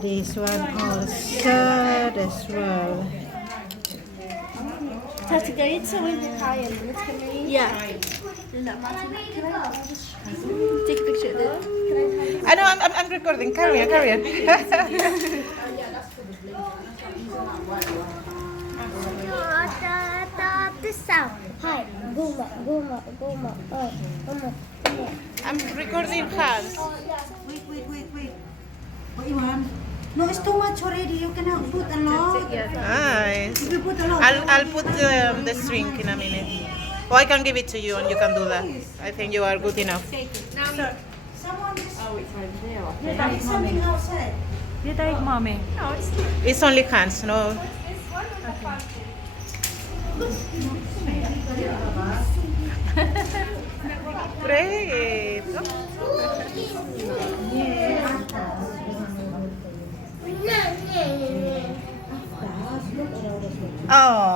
This one also as well. Tati, go into with the Italian. Yeah. Take a picture of it. I know, I'm recording. Carry on, carry on. This sound. Hi. Guma, guma, guma. Oh, guma. I'm recording hands. Wait. What you want? No, it's too much already. You cannot put a lot. Nice. If you put a lot, I'll put the string in a minute. Or I can give it to you and you can do that. I think you are good enough. someone just You take something mommy. outside. You take mommy. It's only hands, no. Great. Oh,